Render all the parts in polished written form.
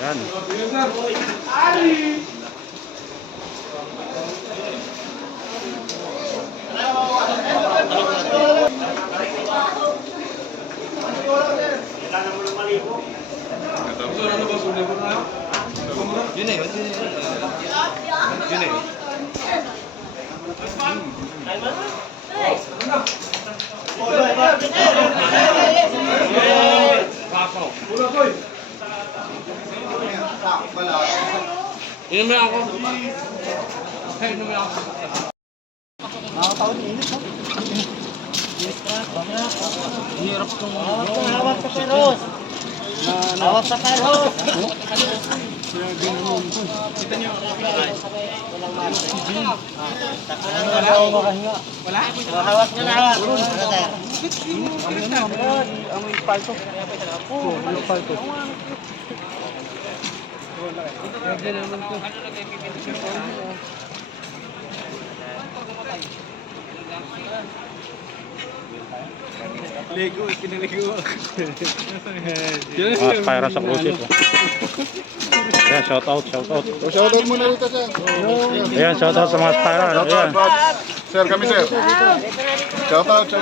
Yan. Yun na yun. Yun na yun. Inom mo ako. Inom mo ako. Nakakataon, init ha? Hirap kong... Hawak sa peros! Hawak sa peros! Kita niyo. Walang maso. Wala ako makahinga. Wala? Hawak nyo na hawak. Ano sir? Amoy palto. Oo, amoy palto. Lego, pinaligo. Para sa cruise po. Ayan, shout out. Shout out muna rito, sir. Ayan, shout out sa mga Aspire. Ayan. Sir, kami sir. Shout out.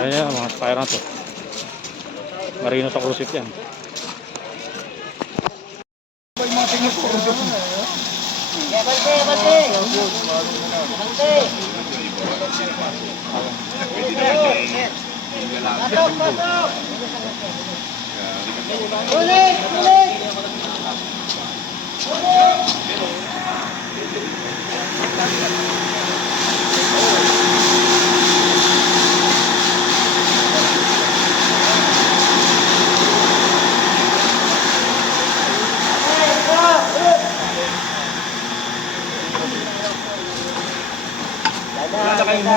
Ayan, mga Aspire to. Marino sa cruise yan. Bante! Bante! Bante! Pasok! Pasok! Ulit! Ulit! Wala na kayong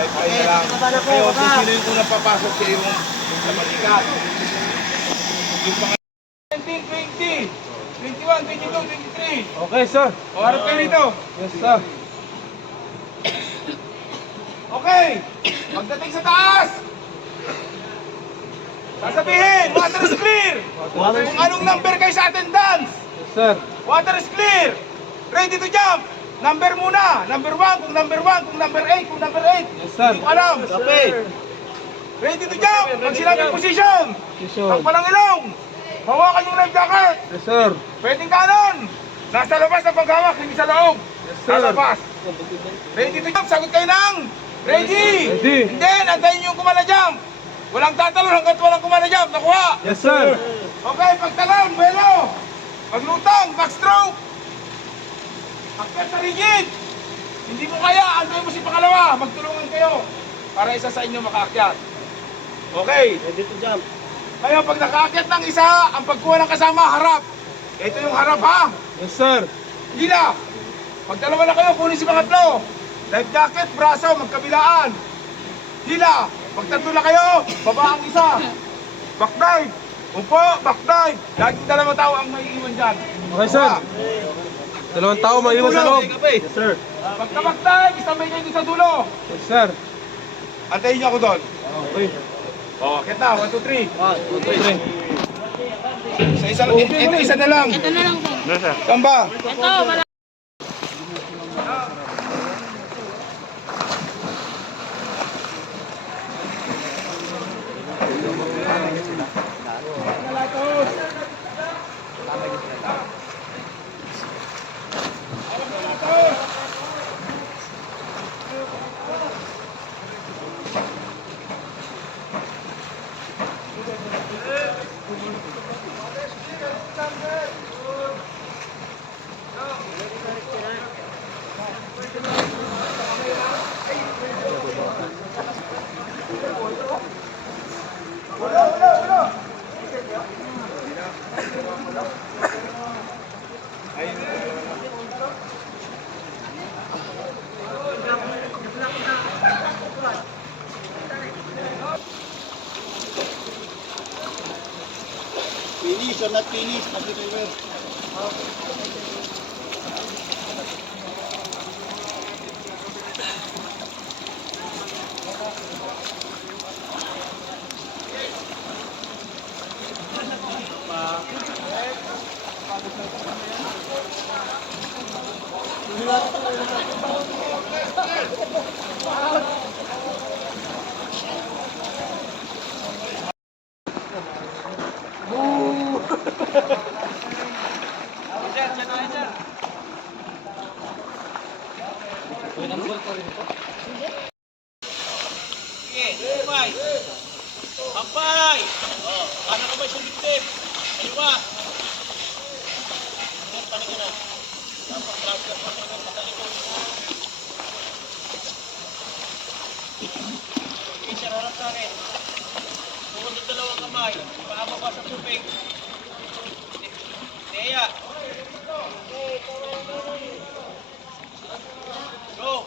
live kayo na lang. Kayo, kung sino yung unang papasok sa iyong sa Malikat. Yung pangalan. 19, 20, 21, 22, 23. Okay, sir. O, harap kayo dito. Yes, sir. Okay. Pagdating sa taas, sasabihin, water is clear. Kung anong number kayo sa attendance. Yes, sir. Water is clear. Ready to jump. Number muna. Number 1, kung number 1, kung number 8, kung number 8. Yes, sir. Hindi ko alam. Okay. Ready to jump. Pag sinabing position. Takpan ng ilong. Hawakan yung life jacket. Yes, sir. Pwedeng kanon. Nasa labas ang paghawak, hindi sa loob. Yes, sir. Nasa labas. Ready to jump. Sagot kayo ng ready. Ready. And then, antayin yung kumana jump. Walang tatalon hanggat walang kumana jump. Nakuha. Yes, sir. Okay, pagtalon, buelo. Paglutang, backstroke. Akyat sa rigid! Hindi mo kaya, antayin mo si pangalawa, magtulungan kayo para isa sa inyo makaakyat. Okay. Ready to jump. Ngayon, pag nakaakyat ng isa, ang pagkuha ng kasama, harap. Ito yung harap ha? Yes, sir. Gila. Pag dalawa na kayo, kunin si pangatlo. Life jacket, braso, magkabilaan. Gila. Pag tatlo na kayo, baba ang isa. Backdive. Upo, backdive. Laging dalawang tao ang may iwan dyan. Okay, sir. Dalawang tao maiwan sa loob. Yes, sir. Pagka-backdive, isang may kayo sa dulo. Yes, sir. Antayin niyo ako doon. Okay. O, akit na. 1, 2, 3. 1, 2, 3. Isa lang. Ito, isa na lang. Ito na lang po. Kamba. Ito, wala. Finish or not finish, Mr. Driver. Ampay! Oh, kanan ka ba sa victim? Kaliwa! Panig na. Dapat transfer pa sa patalikod. Okay, sir, harap sa akin. Tungkol sa dalawang kamay. Paama pa sa tubig. Neya. Go!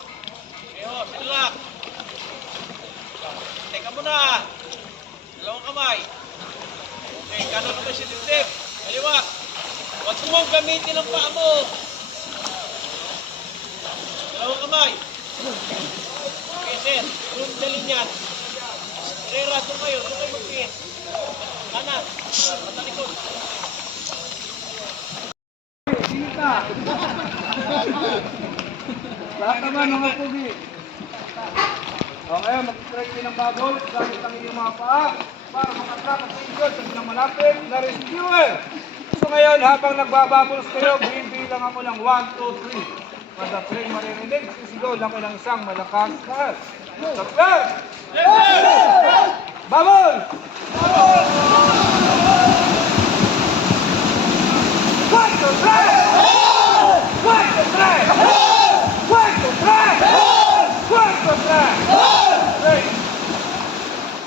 Eho, sila. Teka muna. Dalawang kamay. Okay, kanan kamay si dibdib. Kaliwa. Huwag mong gamitin ang paa mo. Dalawang kamay. Okay, sir. Tulog sa linyan. Rera, doon kayo. Doon kayo mag-pin. Kanan. Patalikod. Lahat naman mga pugi. O ngayon, mag-strike din ng bagol gamit ang inyong mga paa para makatrap at injure sa pinamalapit na rescuer. So ngayon, habang nagbababols kayo, bibilang ako ng 1, 2, 3. Kada train maririnig, sisigaw lang kayo ng isang malakas lahat. Saplar! Babol! One, two, three! One, two, three! One, two, three! One, two, three! Great!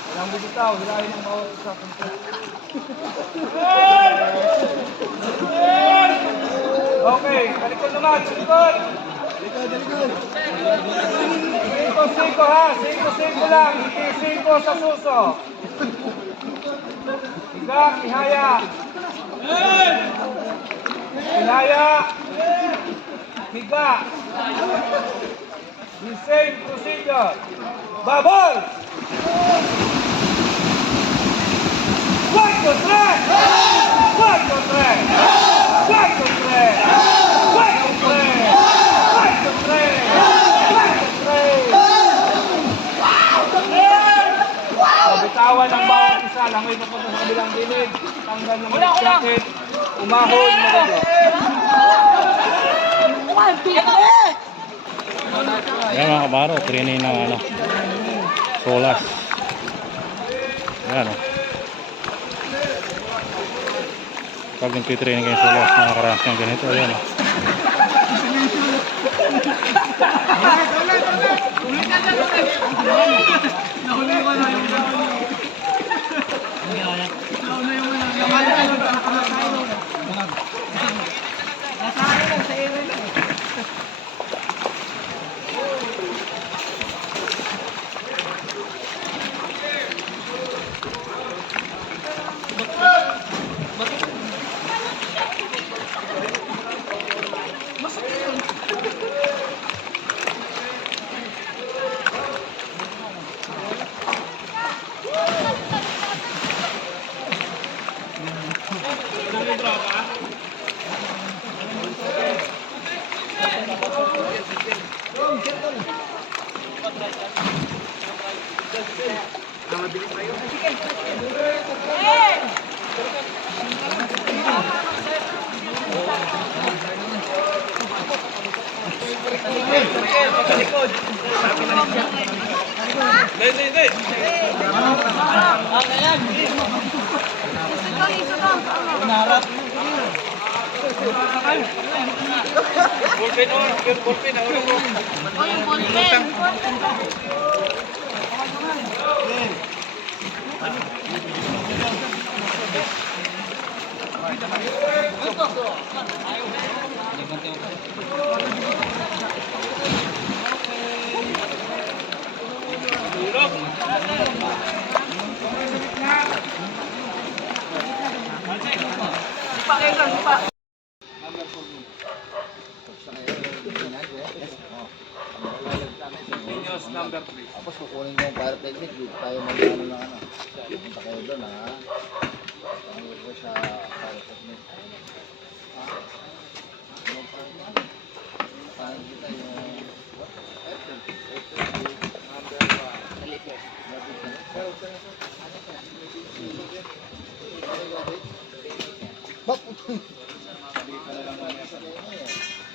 Walang bibitaw, hilahin ang bawat isa kung okay, talikod naman, talikod! Siko ha, siko lang, hindi siko sa suso. Higa, ihaya. Ihaya. Higa. The same procedure. Babol! 1, 2, 3! 1, 2, 3! 1, 2, 3! 1, 2, 3! 1, 2, 3! Bitawan ng bawat isa, langoy papunta sa kabilang dilig, tanggal ng mga jacket, umahon, maganda. Yan mga kabaro, training ng ano, solas. Yan o. Pag nagtitraining kayo solas, nakakaranas ng ganito, yan o. Tapos kukunin mo yung fire technique, dito tayo mag-ano ng ano. Punta kayo doon ha. Tango ko siya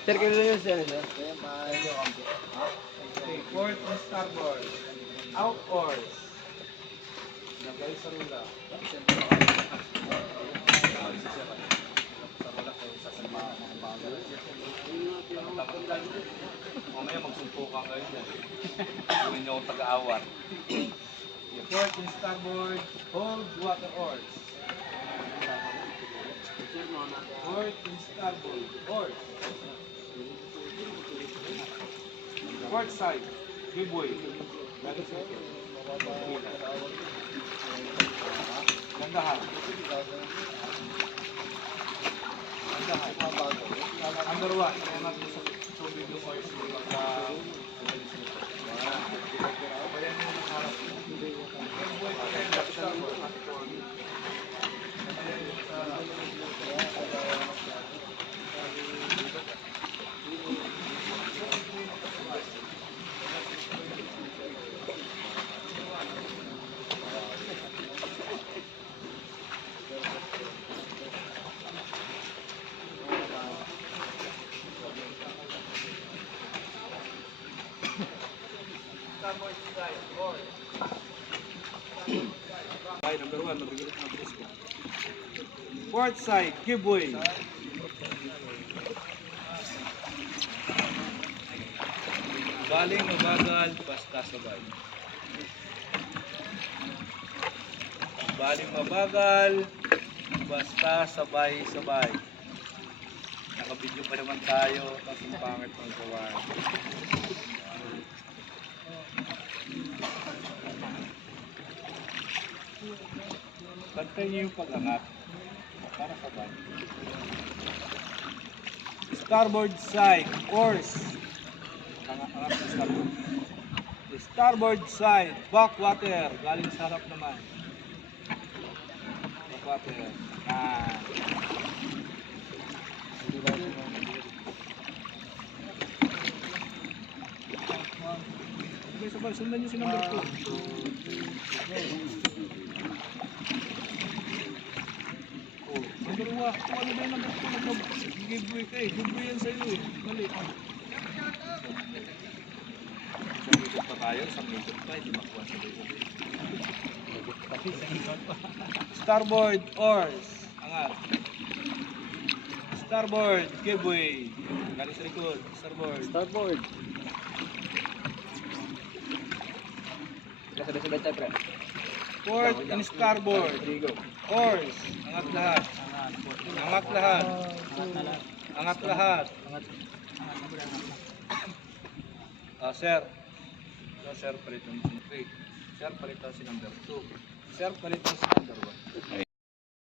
Sir, kailan yun sir? Kaya maaari yung kampi. Okay, port and starboard. Out course. Lagay sa rula. Mamaya magsuntukan kayo dyan. Gawin niyo akong taga-awat. Port and starboard. Hold water oars. Port and starboard. Oars. Port side. Give way. Gandahan. Gandahan. Number 1. Kaya natin sa tubig yung oars. Ayan yung nakaharap. Give way. Starboard. Ay, number 1, mabigilit na bilis ko. Port side, give way. Baling mabagal, basta sabay. Baling mabagal, basta sabay-sabay. Nakabidyo pa naman tayo, tapos ang pangit ng gawa. Bantay niyo yung pag-angat para sabay. Starboard side, course. Angat sa starboard. Starboard side, backwater. Galing sa harap naman. Backwater. Sabay, sundan niyo si number 2. Number 1, ano ba yung number 2? Giveaway ka eh. Giveaway yan sa'yo eh. Mali. Isang ikot pa tayo. Isang ikot pa. Hindi makuha sa ikot. Starboard oars. Angat. Starboard. Giveaway. Galing sa likod. Starboard. Starboard. Sabay-sabay tayo, pre. Port and starboard. Oars. Angat lahat. Angat lahat. Angat lahat. Sir. Sir, palitan si number 3. Sir, palitan si number 2. Sir, palitan si number 1.